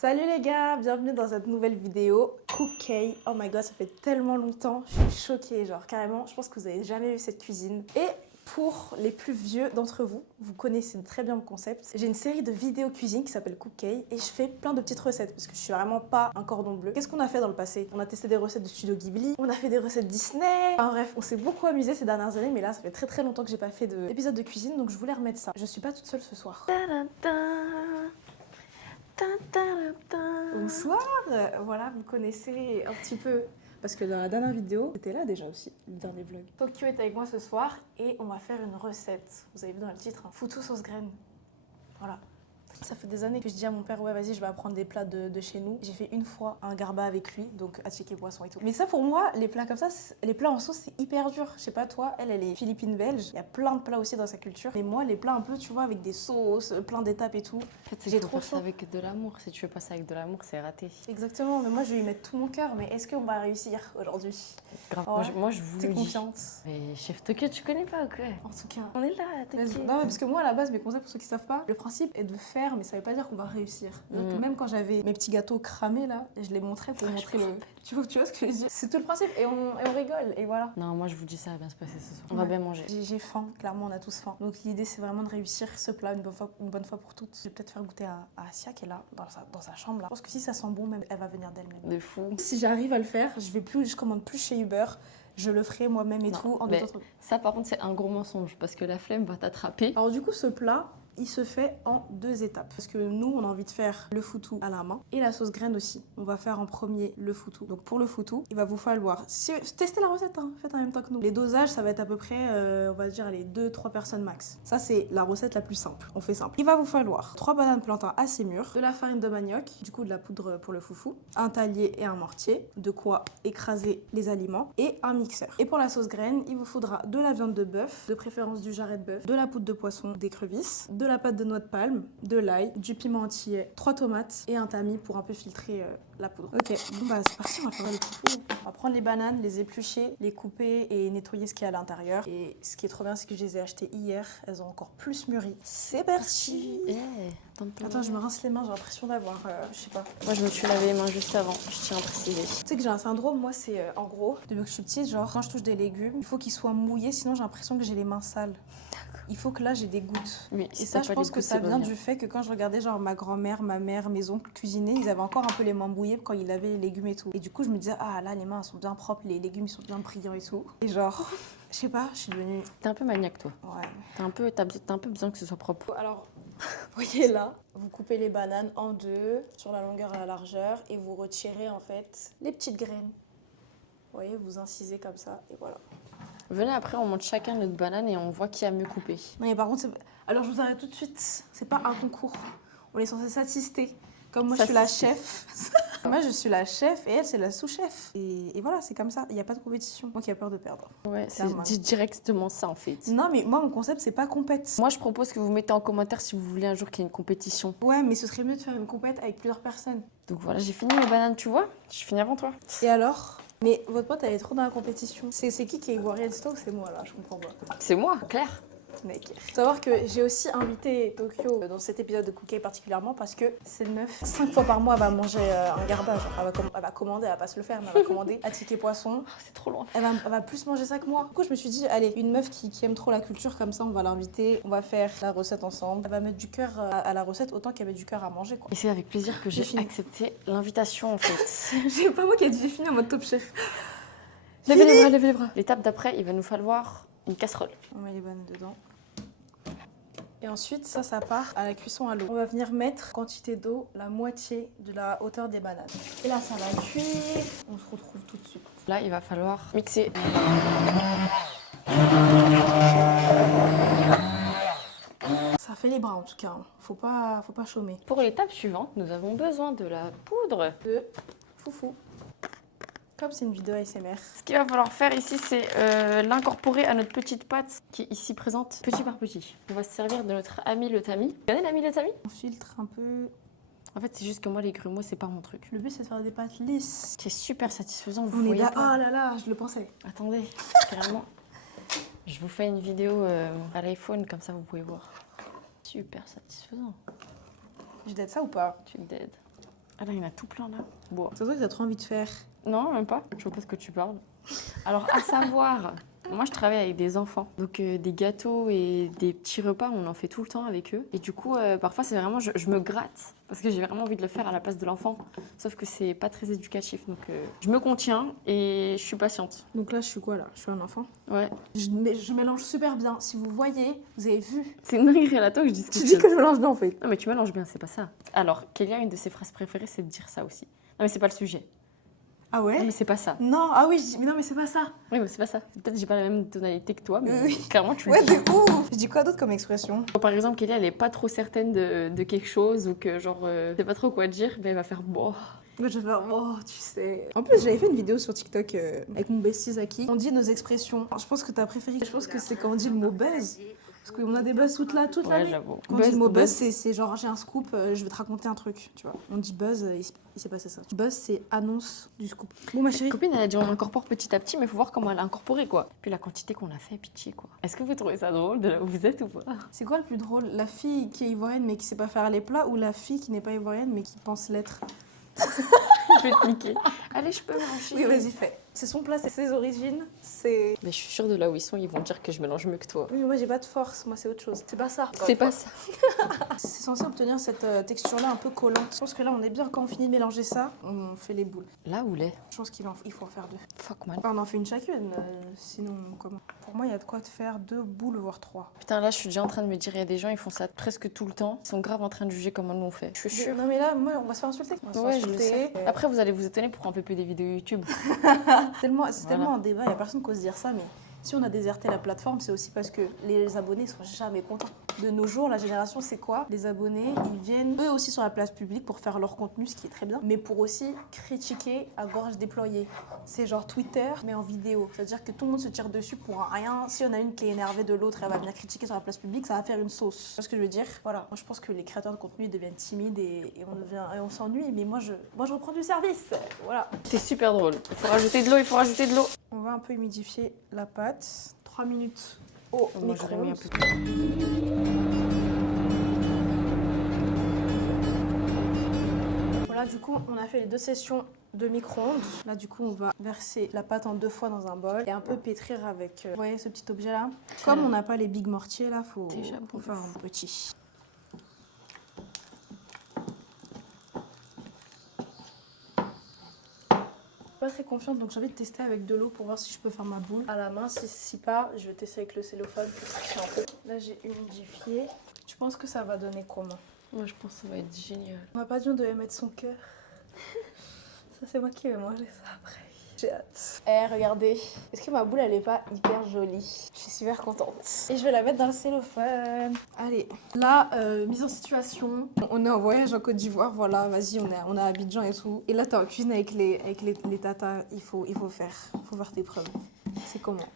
Salut les gars, bienvenue dans cette nouvelle vidéo Cook-K. Oh my god, ça fait tellement longtemps, je suis choquée, genre carrément, je pense que vous n'avez jamais vu cette cuisine. Et pour les plus vieux d'entre vous, vous connaissez très bien mon concept. J'ai une série de vidéos cuisine qui s'appelle Cook-K et je fais plein de petites recettes parce que je suis vraiment pas un cordon bleu. Qu'est-ce qu'on a fait dans le passé? On a testé des recettes de Studio Ghibli, on a fait des recettes Disney. Enfin bref, on s'est beaucoup amusé ces dernières années, mais là ça fait très longtemps que j'ai pas fait d'épisode de cuisine, donc je voulais remettre ça. Je suis pas toute seule ce soir. Bonsoir, voilà, vous connaissez un petit peu, parce que dans la dernière vidéo, c'était là déjà aussi, le dernier vlog. Tokyo est avec moi ce soir et on va faire une recette. Vous avez vu dans le titre, hein, foutou sauce graine. Voilà. Ça fait des années que je dis à mon père, ouais vas-y je vais apprendre des plats de chez nous. J'ai fait une fois un garba avec lui, donc attiqué poisson et tout. Mais ça pour moi, les plats comme ça, les plats en sauce c'est hyper dur. Je sais pas toi, elle est philippine-belge, il y a plein de plats aussi dans sa culture. Mais moi les plats un peu tu vois avec des sauces, plein d'étapes et tout. En fait, j'ai trop ça avec de l'amour. Si tu fais pas ça avec de l'amour, c'est raté. Exactement, mais moi je vais y mettre tout mon cœur. Mais est-ce qu'on va réussir aujourd'hui? Grave. Ouais. Moi, je vous T'es le dis. confiante? Mais chef Tokyo, tu connais pas ou quoi? En tout cas. On est là, t'inquiète. Non, mais parce que moi, à la base, mes concepts, pour ceux qui savent pas, le principe est de faire, mais ça veut pas dire qu'on va réussir. Donc, même quand j'avais mes petits gâteaux cramés, là, je les montrais pour montrer le... Tu vois ce que je veux dire? C'est tout le principe, et on rigole, et voilà. Non, moi, je vous dis, ça va bien se passer ce soir. On va bien manger. J'ai faim, clairement, on a tous faim. Donc, l'idée, c'est vraiment de réussir ce plat une bonne fois pour toutes. Je vais peut-être faire goûter à Asia, qui est là, dans sa chambre, là. Je pense que si ça sent bon, même, elle va venir d'elle-même. De fou. Si j'arrive à le faire, je commande plus chez Uber. Je le ferai moi-même et tout. Mais ça, par contre, c'est un gros mensonge parce que la flemme va t'attraper. Alors du coup, ce plat, il se fait en 2 étapes. Parce que nous, on a envie de faire le foutou à la main et la sauce graine aussi. On va faire en premier le foutou. Donc pour le foutou, il va vous falloir... Testez la recette, hein. Faites en même temps que nous. Les dosages, ça va être à peu près, on va dire, les 2-3 personnes max. Ça, c'est la recette la plus simple. On fait simple. Il va vous falloir 3 bananes plantains assez mûres, de la farine de manioc, du coup de la poudre pour le foufou, un talier et un mortier, de quoi écraser les aliments, et un mixeur. Et pour la sauce graine, il vous faudra de la viande de bœuf, de préférence du jarret de bœuf, de la poudre de poisson, d'écrevisse, de la pâte de noix de palme, de l'ail, du piment entier, 3 tomates et un tamis pour un peu filtrer la poudre. Ok, bon bah c'est parti, on va faire le foufou. On va prendre les bananes, les éplucher, les couper et nettoyer ce qu'il y a à l'intérieur. Et ce qui est trop bien, c'est que je les ai achetées hier, elles ont encore plus mûri. C'est parti. Attends, je me rince les mains, j'ai l'impression d'avoir, je sais pas. Moi, je me suis lavé les mains juste avant, je tiens à préciser. Tu sais que j'ai un syndrome, moi c'est en gros, depuis que je suis petite, genre quand je touche des légumes, il faut qu'ils soient mouillés, sinon j'ai l'impression que j'ai les mains sales. Il faut que là j'ai des gouttes. Oui, et ça, je pense que ça vient du fait que quand je regardais genre ma grand-mère, ma mère, mes oncles cuisiner, ils avaient encore un peu les mains mouillées quand ils lavaient les légumes et tout. Et du coup, je me disais, ah là, les mains elles sont bien propres, les légumes ils sont bien brillants et tout. Et genre, je sais pas, je suis devenue. T'es un peu maniaque, toi. Ouais. T'as un peu besoin que ce soit propre. Alors, vous voyez là, vous coupez les bananes en 2 sur la longueur et la largeur et vous retirez en fait les petites graines. Vous voyez, vous incisez comme ça et voilà. Venez après, on monte chacun notre banane et on voit qui a mieux coupé. Non, mais par contre, alors je vous arrête tout de suite, c'est pas un concours. On est censé s'assister. Comme moi, je suis la chef. Moi, je suis la chef et elle, c'est la sous-chef. Et voilà, c'est comme ça. Il n'y a pas de compétition. Moi qui a peur de perdre. Ouais, c'est directement ça en fait. Non, mais moi, mon concept, c'est pas compète. Moi, je propose que vous mettez en commentaire si vous voulez un jour qu'il y ait une compétition. Ouais, mais ce serait mieux de faire une compète avec plusieurs personnes. Donc voilà, j'ai fini mes bananes, tu vois. Je finis avant toi. Et alors? Mais votre pote, elle est trop dans la compétition. C'est qui est ivoirienne stock? C'est moi, là, je comprends pas. C'est moi, Claire. Mec. Faut savoir que j'ai aussi invité Tokyo dans cet épisode de Cook-K particulièrement parce que cette meuf, 5 fois par mois, elle va manger un garbage. Elle va commander, elle va pas se le faire, mais elle va commander un ticket poisson. Oh, c'est trop loin. Elle va plus manger ça que moi. Du coup, je me suis dit, allez, une meuf qui aime trop la culture comme ça, on va l'inviter, on va faire la recette ensemble. Elle va mettre du cœur à la recette autant qu'elle met du cœur à manger, quoi. Et c'est avec plaisir que j'ai accepté l'invitation en fait. C'est pas moi qui ai dit j'ai fini en mode top chef. Levez les bras, levez les bras. L'étape d'après, il va nous falloir une casserole. On met les bananes dedans. Et ensuite, ça part à la cuisson à l'eau. On va venir mettre quantité d'eau, la moitié de la hauteur des bananes. Et là, ça va cuire. On se retrouve tout de suite. Là, il va falloir mixer. Ça fait les bras en tout cas. Faut pas chômer. Pour l'étape suivante, nous avons besoin de la poudre de foufou. Comme c'est une vidéo ASMR. Ce qu'il va falloir faire ici, c'est l'incorporer à notre petite pâte qui est ici présente, petit par petit. On va se servir de notre ami le tamis. Vous connaissez l'ami le tamis? On filtre un peu. En fait, c'est juste que moi, les grumeaux, c'est pas mon truc. Le but, c'est de faire des pâtes lisses. C'est super satisfaisant. Vous voyez pas. Oh là là, je le pensais. Attendez, carrément. Je vous fais une vidéo à l'iPhone, comme ça, vous pouvez voir. Super satisfaisant. Je dead ça ou pas? Tu dead. Ah là, il y en a tout plein là. Bon. C'est toi que t'as trop envie de faire. Non, même pas. Je vois pas ce que tu parles. Alors, à savoir, moi je travaille avec des enfants. Donc, des gâteaux et des petits repas, on en fait tout le temps avec eux. Et du coup, parfois, c'est vraiment, je me gratte parce que j'ai vraiment envie de le faire à la place de l'enfant. Sauf que c'est pas très éducatif. Donc, je me contiens et je suis patiente. Donc là, je suis quoi là? Je suis un enfant. Ouais. Je mélange super bien. Si vous voyez, vous avez vu. C'est une dinguerie là, toi, que je dis Tu dis que je mélange bien en fait. Non, mais tu mélanges bien, c'est pas ça. Alors, Kélia, une de ses phrases préférées, c'est de dire ça aussi. Non, mais c'est pas le sujet. Ah ouais? Non, mais c'est pas ça. Non, ah oui, mais non, mais c'est pas ça. Oui, mais c'est pas ça. Peut-être que j'ai pas la même tonalité que toi, mais Oui. clairement, tu le Ouais, dis. de ouf. Je dis quoi d'autre comme expression? Par exemple, Kélia, elle est pas trop certaine de quelque chose ou que, genre, sait pas trop quoi dire, ben elle va faire bon. Moi, je vais faire, oh, tu sais. En plus, j'avais fait une vidéo sur TikTok avec mon bestie Zaki. On dit nos expressions. Alors, je pense que t'as préféré. Je pense que c'est quand on dit le mot buzz. Parce qu'on a des buzz toute Ouais, l'année. j'avoue. Quand on dit le mot buzz, c'est genre j'ai un scoop, je vais te raconter un truc, tu vois. On dit buzz, il s'est passé ça. Buzz, c'est annonce du scoop. Bon, ma Ma chérie. copine, elle a dit on incorpore petit à petit, mais il faut voir comment elle a incorporé, quoi. Puis la quantité qu'on a fait, pitié, quoi. Est-ce que vous trouvez ça drôle de là où vous êtes ou pas? C'est quoi le plus drôle? La fille qui est ivoirienne mais qui sait pas faire les plats ou la fille qui n'est pas ivoirienne mais qui pense l'être? Je vais te niquer. Allez, je peux manger. Oui, vas-y, fais. C'est son plat, c'est ses origines, c'est... Mais je suis sûre de là où ils sont, ils vont dire que je mélange mieux que toi. Oui, mais moi j'ai pas de force, moi c'est autre chose. C'est pas ça. C'est pas ça. C'est censé obtenir cette texture-là un peu collante. Je pense que là on est bien, quand on finit de mélanger ça, on fait les boules. Là où l'est. Je pense il faut en faire deux. Fuck man. Enfin, on en fait une chacune, sinon comment? Pour moi il y a de quoi te faire 2 boules, voire 3. Putain, là, je suis déjà en train de me dire, il y a des gens, ils font ça presque tout le temps. Ils sont grave en train de juger comment nous on fait. Je suis sûre. Non mais là, moi on va se faire insulter. On va se faire Ouais, je le insulter. sais. Après, vous allez vous étonner pourquoi on fait plus des vidéos YouTube. C'est tellement un débat, il n'y a personne qui ose dire ça, mais si on a déserté la plateforme, c'est aussi parce que les abonnés sont jamais contents. De nos jours, la génération, c'est quoi? Les abonnés, ils viennent eux aussi sur la place publique pour faire leur contenu, ce qui est très bien, mais pour aussi critiquer à gorge déployée. C'est genre Twitter, mais en vidéo. C'est-à-dire que tout le monde se tire dessus pour un rien. Si on a une qui est énervée de l'autre, elle va venir critiquer sur la place publique, ça va faire une sauce. Tu vois ce que je veux dire? Voilà. Moi, je pense que les créateurs de contenu deviennent timides et on s'ennuie, mais moi, je reprends du service. Voilà. C'est super drôle. Il faut rajouter de l'eau, il faut rajouter de l'eau. On va un peu humidifier la pâte. 3 minutes au Moi, j'aurais mis un micro-ondes. peu plus. Voilà, du coup, on a fait les 2 sessions de micro-ondes. Là, du coup, on va verser la pâte en 2 fois dans un bol et un peu pétrir avec, vous voyez ce petit objet-là? Comme on n'a pas les big mortiers, là, faut faire un petit. Pas très confiante, donc j'ai envie de tester avec de l'eau pour voir si je peux faire ma boule à la main. Si pas, je vais tester avec le cellophane pour tricher un peu. Là, j'ai humidifié. Tu penses que ça va donner comment? Moi, je pense que ça va être génial. On va pas dire de mettre son cœur. Ça, c'est moi qui vais manger ça après. J'ai hâte. Eh, regardez. Est-ce que ma boule, elle est pas hyper jolie? Je suis super contente. Et je vais la mettre dans le cellophane. Allez. Là, mise en situation. On est en voyage en Côte d'Ivoire. Voilà, vas-y, on est à Abidjan et tout. Et là, t'es en cuisine avec les tatas. Il faut faire tes preuves. C'est comment?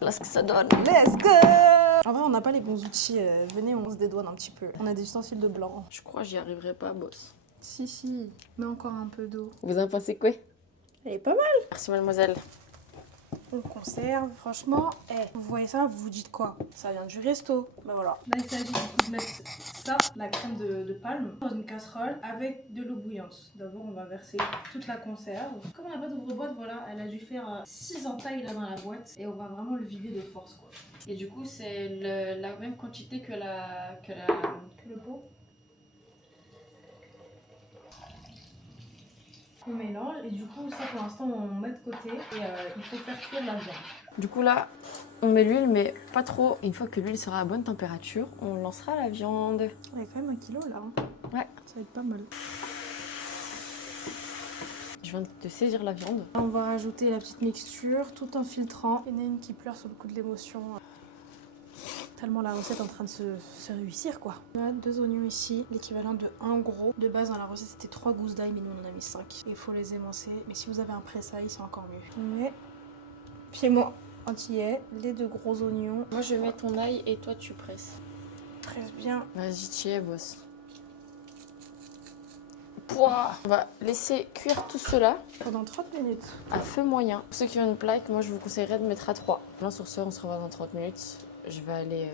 Là, ce que ça donne. Let's go! En vrai, on n'a pas les bons outils. Venez, on se dédouane un petit peu. On a des ustensiles de blanc. Je crois que j'y arriverai pas, boss. Si. Mets encore un peu d'eau. Vous en pensez quoi? Elle est pas mal. Merci, mademoiselle. On conserve, franchement, vous voyez ça, vous vous dites quoi? Ça vient du resto. Bah voilà. Là, il s'agit de mettre ça, la crème de palme, dans une casserole avec de l'eau bouillante. D'abord, on va verser toute la conserve. Comme on n'a pas d'ouvre-boîte, voilà, elle a dû faire 6 entailles là dans la boîte et on va vraiment le vider de force, quoi. Et du coup, c'est la même quantité que Le pot. On mélange et du coup, ça pour l'instant, on met de côté et il faut faire cuire la viande. Du coup, là, on met l'huile, mais pas trop. Une fois que l'huile sera à bonne température, on lancera la viande. Il y a quand même 1 kilo là. Hein. Ouais. Ça va être pas mal. Je viens de saisir la viande. On va rajouter la petite mixture tout en filtrant. Il y en a une qui pleure sur le coup de l'émotion. Tellement la recette est en train de se réussir quoi. On a 2 oignons ici, l'équivalent de 1 gros. De base dans la recette c'était 3 gousses d'ail mais nous on en a mis 5. Il faut les émincer, mais si vous avez un presse-ail c'est encore mieux. On met pied-moi entier, les 2 gros oignons. Moi, je mets ton ail et toi, tu presses. Presse bien. Vas-y, t'y es, boss. Pouah. On va laisser cuire tout cela Pendant 30 minutes. à feu moyen. Pour ceux qui ont une plaque, moi, je vous conseillerais de mettre à 3. Là, sur ce, on se revoit dans 30 minutes. Je vais aller...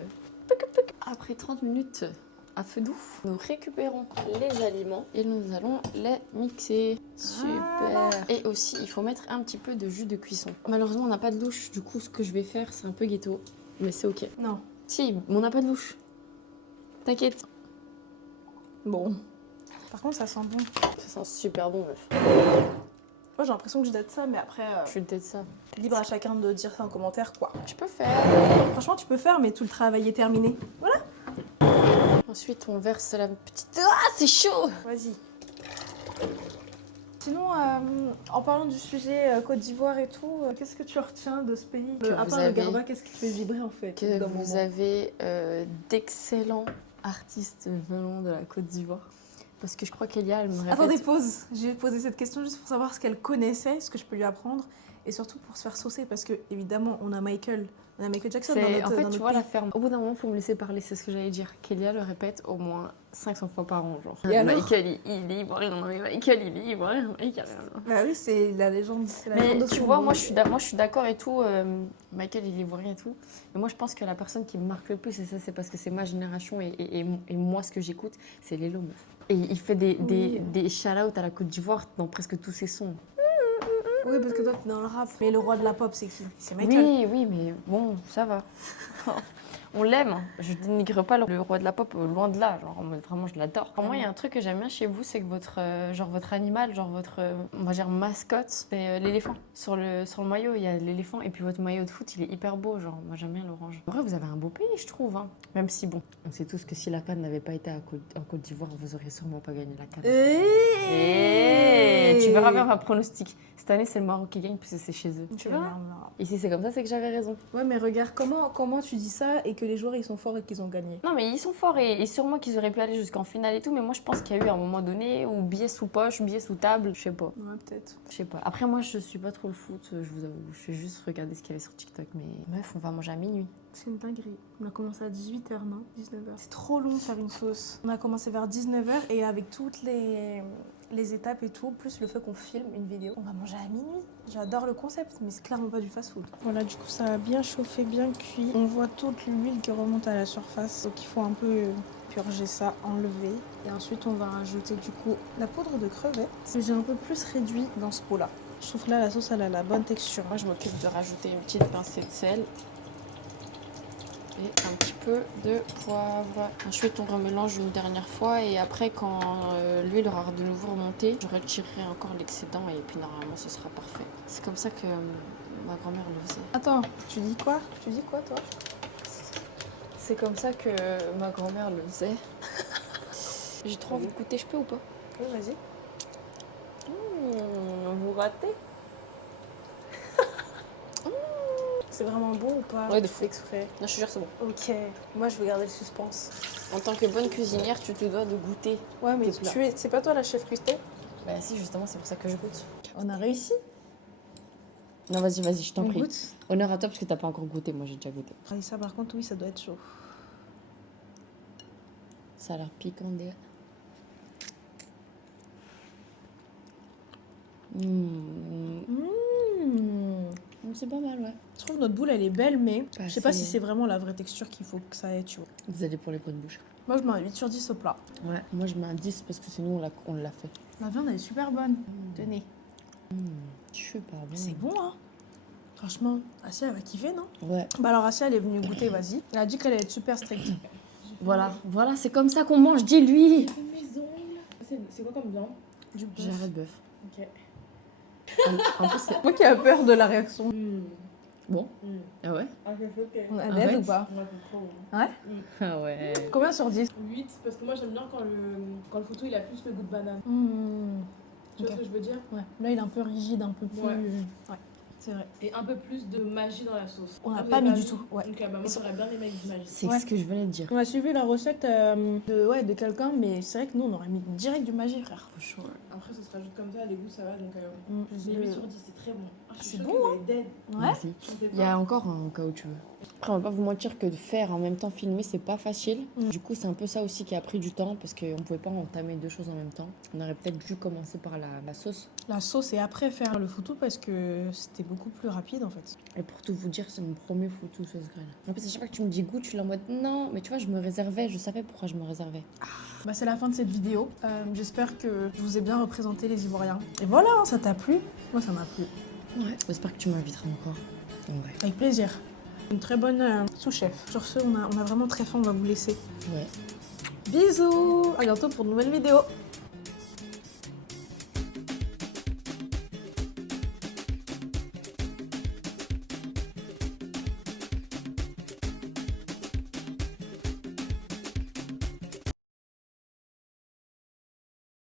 Après 30 minutes, à feu doux. Nous récupérons les aliments et nous allons les mixer. Super. Et aussi, il faut mettre un petit peu de jus de cuisson. Malheureusement, on n'a pas de louche. Du coup, ce que je vais faire, c'est un peu ghetto. Mais c'est ok. Non. Si, mais on n'a pas de louche. T'inquiète. Bon. Par contre, ça sent bon. Ça sent super bon, meuf. Moi, j'ai l'impression que je date ça, mais après, Je suis peut-être ça. libre à chacun de dire ça en commentaire, quoi. Tu peux faire. Franchement, tu peux faire, mais tout le travail est terminé. Voilà. Ensuite, on verse la petite... Ah, c'est chaud. Vas-y. Sinon, en parlant du sujet Côte d'Ivoire et tout, qu'est-ce que tu retiens de ce pays Que à vous part avez- le garba, qu'est-ce qui te fait vibrer en fait Que dans vous mon- avez d'excellents artistes venant de la Côte d'Ivoire. Parce que je crois qu'Elia, elle me répète... Attendez, pause. J'ai posé cette question juste pour savoir ce qu'elle connaissait, ce que je peux lui apprendre, et surtout pour se faire saucer, parce que évidemment, on a Michael Jackson dans C'est- notre, en dans fait, notre tu vois pays. la ferme. Au bout d'un moment, il faut me laisser parler, c'est ce que j'allais dire. Kélia le répète au moins 500 fois par an, genre. Et alors Michael, il est ivoirien, Michael, il est ivoirien, Michael. Bah oui, c'est la légende. C'est la Mais légende de tu son vois, monde. moi je suis d'accord et tout. Michael, il est ivoirien et tout. Mais moi, je pense que la personne qui me marque le plus, et ça, c'est parce que c'est ma génération et moi, ce que j'écoute, c'est Lelo, meuf. Et il fait des shout-outs à la Côte d'Ivoire dans presque tous ses sons. Oui, parce que toi, t'es dans le rap. Mais le roi de la pop, c'est qui? C'est Michael. Oui, oui, mais bon, ça va. On l'aime. Je dénigre pas le roi de la pop, loin de là. Genre, en mode, vraiment, je l'adore. Pour moi, il y a un truc que j'aime bien chez vous, c'est que votre animal, genre votre, on va dire mascotte, c'est l'éléphant. Sur le maillot, il y a l'éléphant. Et puis votre maillot de foot, il est hyper beau. Genre, moi, j'aime bien l'orange. En vrai, vous avez un beau pays, je trouve. Hein. Même si, bon, on sait tous que si la CAN n'avait pas été en Côte d'Ivoire, vous auriez sûrement pas gagné la CAN. Et tu verras bien ma pronostic. Cette année, c'est le Maroc qui gagne parce que c'est chez eux. Tu vois? Et si c'est comme ça, c'est que j'avais raison. Ouais, mais regarde, comment tu dis ça et que les joueurs, ils sont forts et qu'ils ont gagné? Non, mais ils sont forts et sûrement qu'ils auraient pu aller jusqu'en finale et tout. Mais moi, je pense qu'il y a eu un moment donné où billet sous poche, billet sous table, je sais pas. Ouais, peut-être. Je sais pas. Après, moi, je suis pas trop le foot, je vous avoue. Je fais juste regarder ce qu'il y avait sur TikTok. Mais meuf, on va manger à minuit. C'est une dinguerie. On a commencé à 18h, non? 19h. C'est trop long de faire une sauce. On a commencé vers 19h et avec toutes les étapes et tout, plus le fait qu'on filme une vidéo, on va manger à minuit. J'adore le concept, mais c'est clairement pas du fast-food. Voilà, du coup, ça a bien chauffé, bien cuit. On voit toute l'huile qui remonte à la surface. Donc, il faut un peu purger ça, enlever. Et ensuite, on va rajouter du coup la poudre de crevettes. J'ai un peu plus réduit dans ce pot-là. Je trouve que là, la sauce, elle a la bonne texture. Moi, je m'occupe de rajouter une petite pincée de sel. Et un petit peu de poivre. Ensuite, on remélange une dernière fois et après, quand l'huile aura de nouveau remonté, je retirerai encore l'excédent et puis normalement, ce sera parfait. C'est comme ça que ma grand-mère le faisait. Attends, tu dis quoi? Tu dis quoi, toi? C'est comme ça que ma grand-mère le faisait. J'ai trop envie de goûter, je peux ou pas? Oui, vas-y. Vous ratez? C'est vraiment bon ou pas? Ouais, de Tu fou. fais exprès. Non, je te jure, c'est bon. Ok, moi je vais garder le suspense. En tant que bonne cuisinière, tu te dois de goûter. Ouais, mais Tes plats. c'est pas toi la chef cuistot? Bah si, justement, c'est pour ça que je goûte. On a réussi. Non, vas-y, je t'en On prie. goûte. Honneur à toi parce que t'as pas encore goûté, moi j'ai déjà goûté. Ah, et ça par contre, oui, ça doit être chaud. Ça a l'air piquant déjà. C'est pas mal, ouais. Je trouve notre boule elle est belle, mais Bah, je sais pas c'est- si c'est vraiment la vraie texture qu'il faut que ça ait, tu vois. Désolée pour les points de bouche. Moi je mets un 8 sur 10 au plat. Ouais. Moi je mets un 10 parce que c'est nous on l'a fait. La viande elle est super bonne. Tenez. Super bon. C'est bon, hein. Franchement, Asia elle va kiffer, non? Ouais. Bah alors Asia elle est venue goûter, vas-y. Elle a dit qu'elle allait être super stricte. Voilà, c'est comme ça qu'on mange, dis-lui. C'est quoi comme viande? Du bœuf. J'arrête bœuf. Ok. En plus, c'est Moi qui a peur de la réaction. bon. Ah ouais? Ah, je suis choquée. On est à Arrête. l'aise ou pas? Moi, c'est trop. Ah ouais. Combien sur 10? 8, parce que moi j'aime bien quand le photo il a plus le goût de banane. Tu Ok. vois ce que je veux dire? Ouais. Là il est un peu rigide, un peu plus. Ouais. Ouais, c'est vrai. Et un peu plus de magie dans la sauce. On n'a Ah, vous pas avez mis du tout. Ouais. Ok, bah moi j'aurais bien aimé avec du magie. C'est Ouais. ce que je venais de dire. On a suivi la recette de quelqu'un, mais c'est vrai que nous on aurait mis direct du magie, frère. Après, ça se rajoute comme ça, les goûts ça va donc. Mm. Les 8 sur 10, c'est très bon. Ah, je suis C'est choquée, bon, vous êtes dead. Ouais. Merci. On fait Il y a pas. encore un cas où tu veux. Après, on va pas vous mentir que de faire en même temps filmer, c'est pas facile. Mm. Du coup, c'est un peu ça aussi qui a pris du temps parce qu'on pouvait pas entamer deux choses en même temps. On aurait peut-être dû commencer par la sauce. La sauce et après faire le foutou parce que c'était beaucoup plus rapide en fait. Et pour tout vous dire, c'est mon premier foutu sauce graine. En plus, à chaque fois que tu me dis goût, tu es en mode non, mais tu vois, je me réservais, je savais pourquoi je me réservais. Bah, c'est la fin de cette vidéo. J'espère que je vous ai bien représenté les Ivoiriens. Et voilà, ça t'a plu? Moi, ça m'a plu. Ouais. J'espère que tu m'inviteras encore. Ouais. Avec plaisir. Une très bonne sous-chef. Sur ce, on a vraiment très faim, on va vous laisser. Ouais. Bisous! À bientôt pour de nouvelles vidéos.